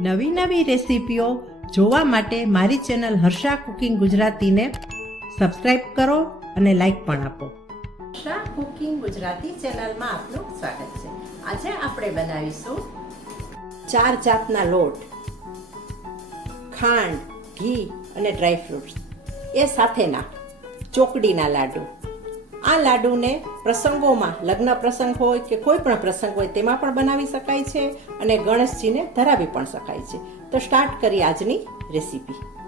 નવી નવી રેસીપીઓ જોવા માટે મારી ચેનલ હર્ષા કુકિંગ ગુજરાતીને સબસ્ક્રાઇબ કરો અને લાઈક પણ આપો. હર્ષા કુકિંગ ગુજરાતી ચેનલમાં આપનું સ્વાગત છે. આજે આપણે બનાવીશું ચાર જાતના લોટ, ખાંડ, ઘી અને ડ્રાયફ્રૂટ્સ એ સાથેના ચોકડીના લાડુ. આ લાડુને પ્રસંગોમાં, લગ્ન પ્રસંગ હોય કે કોઈ પણ પ્રસંગ હોય, તેમાં પણ બનાવી શકાય છે અને ગણેશજીને ધરાવી પણ શકાય છે. તો સ્ટાર્ટ કરી આજની રેસીપી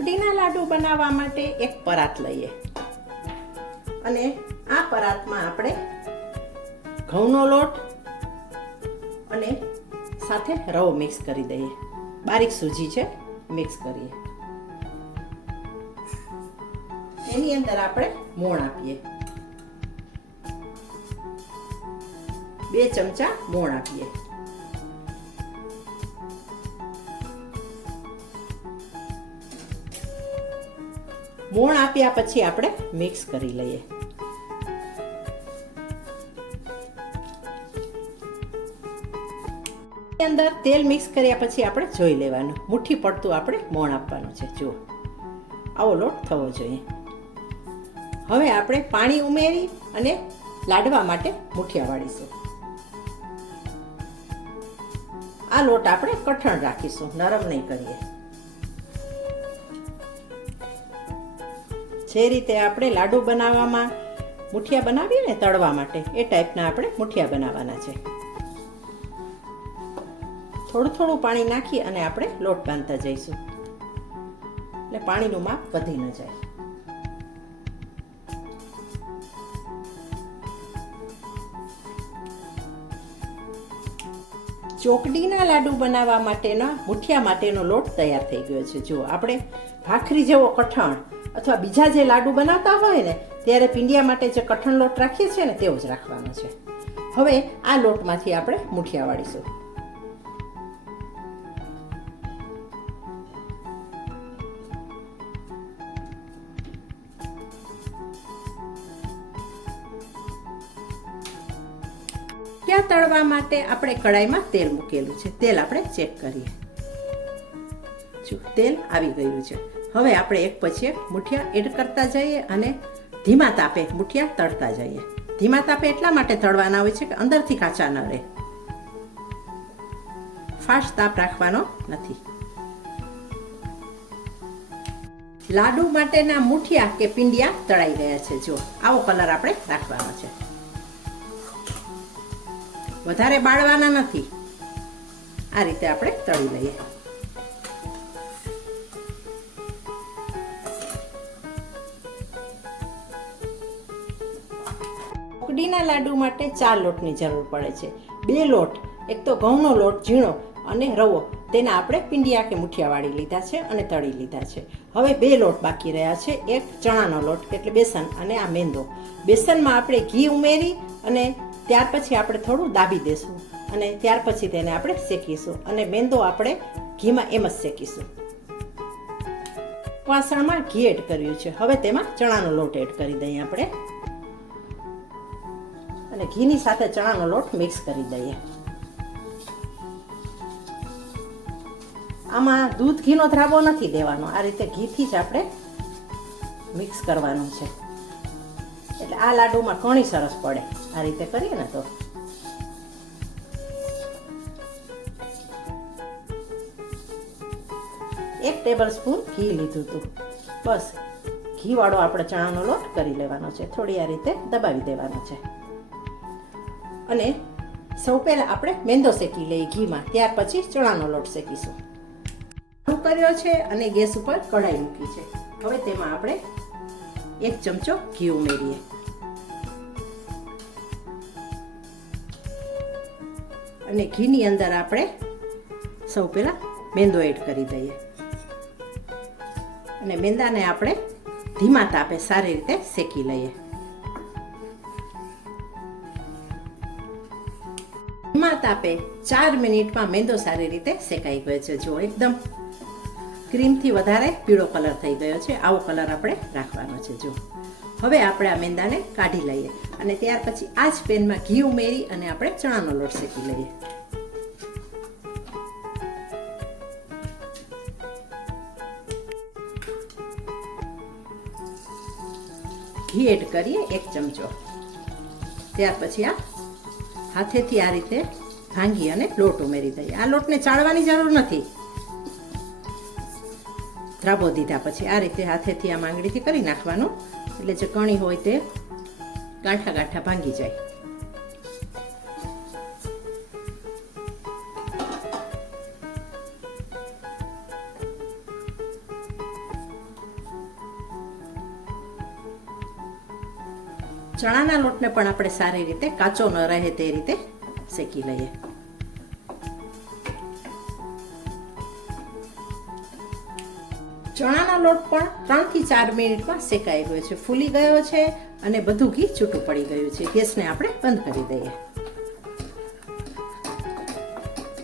ચોકડીના લાડુ બનાવવા માટે એક પરાત લઈએ. અને આ પરાતમાં આપણે ઘઉંનો લોટ અને સાથે રવો મિક્સ કરી દઈએ. બારીક સૂજી છે, મિક્સ કરીએ. એની અંદર આપણે મોણ આપીએ. બે ચમચા મોણ આપીએ. મોણ આપ્યા પછી આપણે મિક્સ કરી લઈએ. અંદર તેલ મિક્સ કર્યા પછી આપણે જોઈ લેવાનું. મુઠ્ઠી પડતું આપણે મોણ આપવાનું છે. જુઓ. આવો લોટ થવો જોઈએ. હવે આપણે પાણી ઉમેરી અને લાડવા માટે મુઠિયા વાળીશું. આ લોટ આપણે કઠણ રાખીશું. નરમ નહીં કરીએ. જે રીતે આપણે લાડુ બનાવવામાં મુઠિયા બનાવીએ ને તળવા માટે, એ ટાઈપના આપણે મુઠિયા બનાવવાના છે. થોડું થોડું પાણી નાખી અને આપણે લોટ બાંધતા જઈશું. એટલે પાણીનું માપ વધી ન જાય. ચોકડીના લાડુ બનાવવા માટેના, મુઠિયા માટેનો લોટ તૈયાર થઈ ગયો છે. જો આપણે ભાખરી જેવો કઠણ અથવા બીજા જે લાડુ બનાવતા હોય ને, ત્યારે પીંડિયા માટે જે કઠણ લોટ રાખીએ છીએ ને, તેવો જ રાખવાનો છે. હવે આ લોટમાંથી આપણે મુઠિયા વાળીશું. ક્યાં તળવા માટે આપણે કડાઈમાં તેલ મૂકેલું છે? તેલ આપણે ચેક કરીએ. તેલ આવી ગયું છે. હવે આપણે એક પછી એક મુઠિયા એડ કરતા જઈએ અને ધીમા તાપે મુઠિયા તળતા જઈએ. ધીમા તાપે એટલા માટે તળવાના હોય છે કે અંદરથી કાચા ન રહે. ફાસ્ટ તાપ રાખવાનો નથી. લાડુ માટેના મુઠિયા કે પિંડિયા તળાઈ ગયા છે. જો આવો કલર આપણે રાખવાનો છે. વધારે બાળવાના નથી. આ રીતે આપણે તળી લઈએ. ઉકડીના લાડુ માટે ચાર લોટની જરૂર પડે છે. બે લોટ, એક તો ઘઉંનો લોટ, ઝીણો અને રવો. તેને આપણે પિંડિયા કે મુઠિયા વાળી લીધા છે અને તળી લીધા છે. હવે બે લોટ બાકી રહ્યા છે, એક ચણાનો લોટ એટલે બેસન અને આ મેંદો. બેસનમાં આપણે ઘી ઉમેરી અને ત્યાર પછી આપણે થોડું દાબી દેશું અને ત્યાર પછી તેને આપણે શેકીશું અને મેંદો આપણે ઘીમાં એમ જ શેકીશું. વાસણમાં ઘી એડ કર્યું છે. હવે તેમાં ચણાનો લોટ એડ કરી દઈએ આપણે. અને ઘીની સાથે ચણાનો લોટ મિક્સ કરી દઈએ. આમાં દૂધ ઘીનો ધ્રાબો નથી દેવાનો. આ રીતે ઘીથી જ આપણે મિક્સ કરવાનું છે. એટલે આ લાડુમાં ઘણી સરસ પડે. આ રીતે કરીએ ને તો. એક ટેબલ સ્પૂન ઘી લીધું હતું. બસ. ઘી વાળો આપણે ચણાનો લોટ કરી લેવાનો છે. થોડી આ રીતે દબાવી દેવાનો છે. અને સૌ પહેલા આપણે મેંદો શેકી લઈએ ઘીમાં, ત્યાર પછી ચણાનો લોટ શેકીશું. કર્યો છે અને ગેસ ઉપર કઢાઈ મૂકી છે. હવે તેમાં આપણે એક ચમચો ઘી ઉમેરીએ. અને ઘીની અંદર આપણે સૌ પહેલાં મેંદો એડ કરી દઈએ. અને મેંદાને આપણે ધીમા તાપે સારી રીતે શેકી લઈએ. તાપે ચાર મિનિટમાં મેંદો સારી રીતે શેકાઈ ગયો છે. જો એકદમ ક્રીમથી વધારે પીળો કલર થઈ ગયો છે. આવો કલર આપણે રાખવાનો છે. જો હવે આપણે આ મેંદાને કાઢી લઈએ અને ત્યાર પછી આ જ પેનમાં ઘી ઉમેરી અને આપણે ચણાનો લોટ શેકી લઈએ. ઘી એડ કરીએ એક ચમચો. ત્યાર પછી આ હાથેથી આ રીતે ભાંગી અને લોટ ઉમેરી દઈએ. આ લોટને ચાળવાની જરૂર નથી. ધ્રાબો દીધા પછી આ રીતે હાથેથી આ માંગડીથી કરી નાખવાનું. એટલે જે કણી હોય તે ગાંઠા ગાંઠા ભાંગી જાય. ચણાના લોટને પણ આપણે સારી રીતે, કાચો ન રહે તે રીતે શેકી લઈએ. ચણાના લોટ પણ ત્રણથી ચાર મિનિટમાં શેકાઈ ગયો છે. ફૂલી ગયો છે અને બધું ઘી છૂટું પડી ગયું છે. ગેસને આપણે બંધ કરી દઈએ.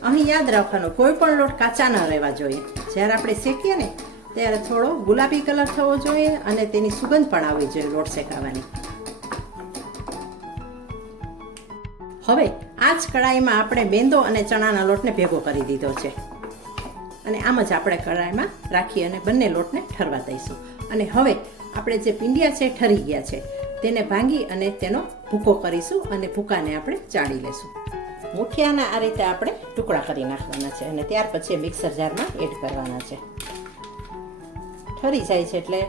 અહીં યાદ રાખવાનો કોઈ પણ લોટ કાચા ન રહેવા જોઈએ. જ્યારે આપણે શેકીએ ને, ત્યારે થોડો ગુલાબી કલર થવો જોઈએ અને તેની સુગંધ પણ આવવી જોઈએ લોટ શેકાવાની. હવે આ જ કડાઈમાં આપણે મેંદો અને ચણાના લોટને ભેગો કરી દીધો છે. અને આમ જ આપણે કડાઈમાં રાખી અને બંને લોટને ઠરવા દઈશું. અને હવે આપણે જે પિંડિયા છે ઠરી ગયા છે. તેને ભાંગી અને તેનો ભૂકો કરીશું અને ભૂકાને આપણે ચાળી લેશું. મુઠિયાના આ રીતે આપણે ટુકડા કરી નાખવાના છે અને ત્યાર પછી મિક્સર જારમાં એડ કરવાના છે. ઠરી જાય છે એટલે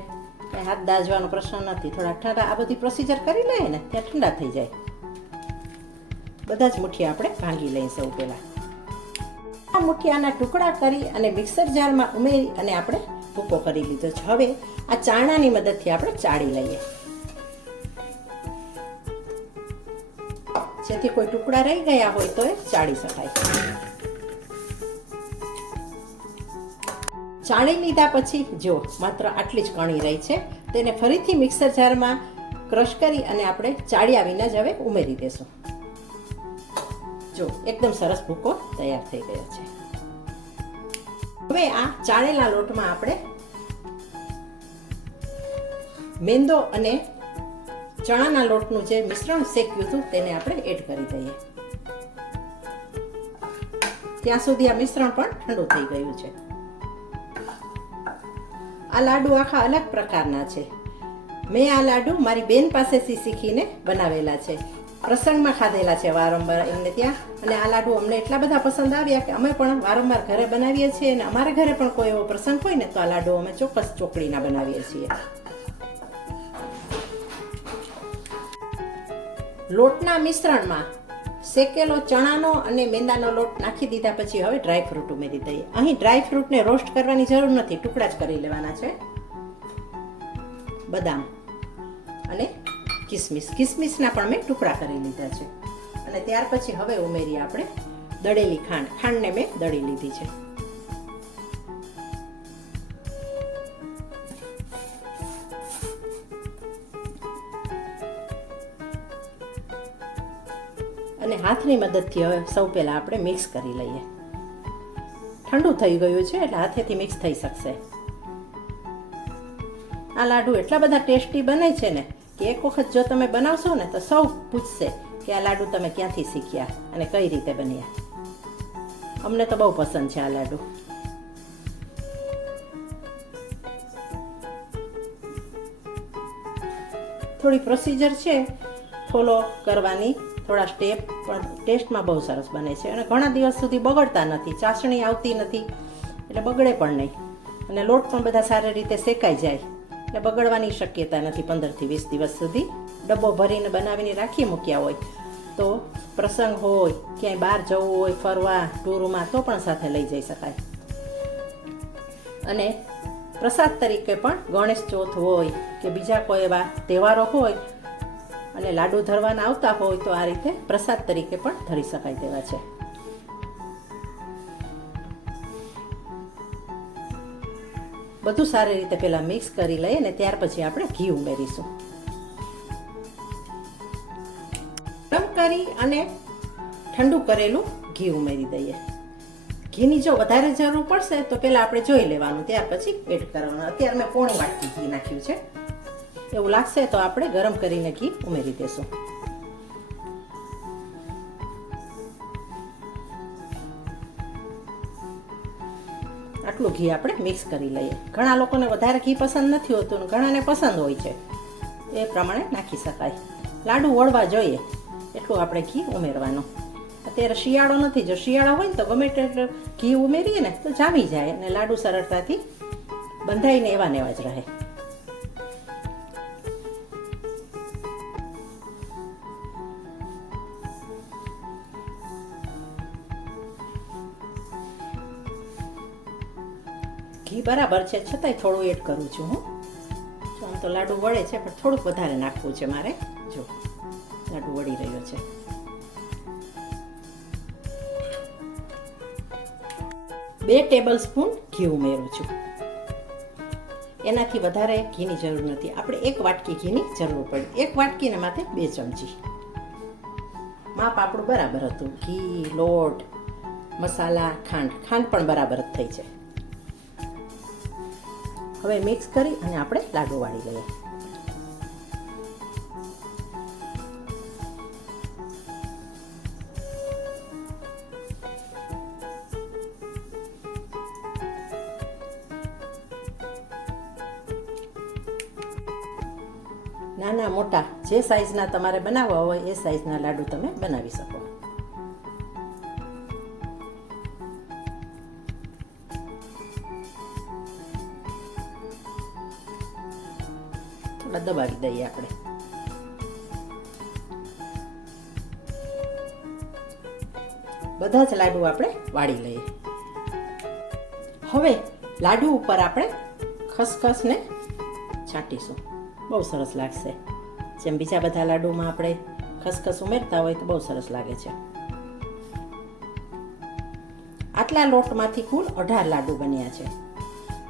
હાથ દાજવાનો પ્રશ્ન નથી. થોડા ઠંડા આ બધી પ્રોસિજર કરી લઈએ ને, ત્યાં ઠંડા થઈ જાય. બધા જ મુઠિયા આપણે ભાંગી લઈએ સૌ પહેલાં. આ મુઠિયાના ટુકડા કરી અને મિક્સર જારમાં ઉમેરી અને આપણે ભૂકો કરી લીધો છે. હવે આ ચાણાની મદદથી આપણે ચાળી લઈએ. જેથી કોઈ ટુકડા રહી ગયા હોય તો એ ચાળી શકાય. ચાળી લીધા પછી જો માત્ર આટલી જ કણી રહી છે, તેને ફરીથી મિક્સર જારમાં ક્રશ કરી અને આપણે ચાળ્યા વિના જ હવે ઉમેરી દેશું. જો, એકદમ સરસ ભૂકો તૈયાર થઈ ગયો છે. હવે આ ચાળેલા લોટમાં આપણે મેંદો અને ચણાના લોટનું જે મિશ્રણ શેક્યું હતું તેને આપણે એડ કરી દઈએ. ત્યાં સુધી આ મિશ્રણ પણ ઠંડુ થઈ ગયું છે. આ લાડુ આખા અલગ પ્રકારના છે. મેં આ લાડુ મારી બેન પાસેથી શીખીને બનાવેલા છે. પ્રસંગમાં ખાધેલા છે વારંવાર એમને ત્યાં. અને આ લાડુ અમને એટલા બધા પસંદ આવ્યા કે અમે પણ વારંવાર ઘરે બનાવીએ છીએ અને અમારા ઘરે પણ કોઈ એવો પ્રસંગ હોય ને તો આ લાડુ અમે ચોક્કસ ચોકડીના બનાવીએ છીએ. લોટના મિશ્રણમાં શેકેલો ચણાનો અને મેંદાનો લોટ નાખી દીધા પછી હવે ડ્રાય ફ્રૂટ ઉમેરી દઈએ. અહીં ડ્રાય ફ્રૂટને રોસ્ટ કરવાની જરૂર નથી, ટુકડા જ કરી લેવાના છે. બદામ અને કિસમિસ. કિસમિસના પણ મેં ટુકડા કરી લીધા છે. અને ત્યાર પછી હવે ઉમેરીએ આપણે દળેલી ખાંડ. ખાંડને મેં દળી લીધી છે. અને હાથની મદદથી હવે સૌ પહેલાં આપણે મિક્સ કરી લઈએ. ઠંડુ થઈ ગયું છે, એટલે હાથેથી મિક્સ થઈ શકશે. આ લાડુ એટલા બધા ટેસ્ટી બને છે ને. કે એક વખત જો તમે બનાવશો ને, તો સૌ પૂછશે કે આ લાડુ તમે ક્યાંથી શીખ્યા અને કઈ રીતે બન્યા. અમને તો બહુ પસંદ છે આ લાડુ. થોડી પ્રોસિજર છે ફોલો કરવાની, થોડા સ્ટેપ પણ ટેસ્ટમાં બહુ સરસ બને છે. અને ઘણા દિવસ સુધી બગડતા નથી, ચાસણી આવતી નથી, એટલે બગડે પણ નહીં. અને લોટ પણ બધા સારી રીતે શેકાઈ જાય. એટલે બગડવાની શક્યતા નથી પંદરથી વીસ દિવસ સુધી. ડબ્બો ભરીને બનાવીને રાખી મૂક્યા હોય તો પ્રસંગ હોય, ક્યાંય બહાર જવું હોય, ફરવા, ટૂરમાં તો પણ સાથે લઈ જઈ શકાય. અને પ્રસાદ તરીકે પણ ગણેશ ચોથ હોય કે બીજા કોઈ એવા તહેવારો હોય અને લાડુ ધરવાના આવતા હોય તો આ રીતે પ્રસાદ તરીકે પણ ધરી શકાય તેવા છે. બધું સારી રીતે પહેલાં મિક્સ કરી લઈએ અને ત્યાર પછી આપણે ઘી ઉમેરીશું. ગરમ કરી અને ઠંડુ કરેલું ઘી ઉમેરી દઈએ. ઘીની જો વધારે જરૂર પડશે તો પહેલાં આપણે જોઈ લેવાનું, ત્યાર પછી એડ કરવાનું. અત્યારે મેં પોણી વાટકી ઘી નાખ્યું છે. એવું લાગશે તો આપણે ગરમ કરીને ઘી ઉમેરી દેશું. આટલું ઘી આપણે મિક્સ કરી લઈએ. ઘણા લોકોને વધારે ઘી પસંદ નથી હોતું ઘણાને પસંદ હોય છે. એ પ્રમાણે નાખી શકાય. લાડુ વળવા જોઈએ. એટલું આપણે ઘી ઉમેરવાનું. અત્યારે શિયાળો નથી. જો શિયાળો હોય ને તો ગમે તેટલું ઘી ઉમેરીએ ને તો જામી જાય અને લાડુ સરળતાથી બંધાઈને એવા ને એવા જ રહે. બરાબર છે, છતાંય થોડું એડ કરું છું હું. આમ તો લાડુ વળે છે, પણ થોડુંક વધારે નાખવું છે મારે. જો, લાડુ વળી રહ્યો છે. બે ટેબલ સ્પૂન ઘી ઉમેરું છું. એનાથી વધારે ઘીની જરૂર નથી. આપણે એક વાટકી ઘીની જરૂર પડે. એક વાટકીને માથે બે ચમચી. માપ આપણું બરાબર હતું. ઘી, લોટ, મસાલા, ખાંડ. ખાંડ પણ બરાબર જ થઈ છે હવે મિક્સ કરી અને આપણે લાડુ વાળી લઈએ. નાના મોટા જે સાઈઝના તમારે બનાવવા હોય એ સાઈઝના લાડુ તમે બનાવી શકો. દબાવી દઈએ આપણે. બધા જ લાડુ આપણે વાળી લઈએ. હવે લાડુ ઉપર આપણે ખસખસને છાંટીશું. બહુ સરસ લાગશે. જેમ બીજા બધા લાડુમાં આપણે ખસખસ ઉમેરતા હોય તો બહુ સરસ લાગે છે. આટલા લોટમાંથી કુલ અઢાર લાડુ બન્યા છે.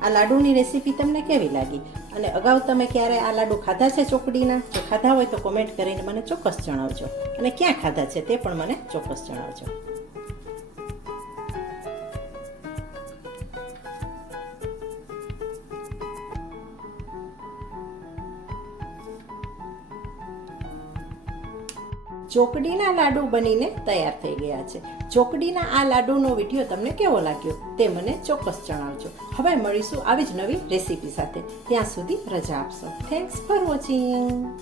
આ લાડુની રેસીપી તમને કેવી લાગી? અને અગાઉ તમે ક્યારે આ લાડુ ખાધા છે ચોકડીના? જો ખાધા હોય તો કોમેન્ટ કરીને મને ચોક્કસ જણાવજો. અને ક્યાં ખાધા છે તે પણ મને ચોક્કસ જણાવજો. ચોકડીના લાડુ બનીને તૈયાર થઈ ગયા છે. ચોકડીના આ લાડુનો વીડિયો તમને કેવો લાગ્યો? તે મને ચોક્કસ જણાવજો. હવે મળીશું આવી જ નવી રેસીપી સાથે. ત્યાં સુધી રજા આપશો. Thanks for watching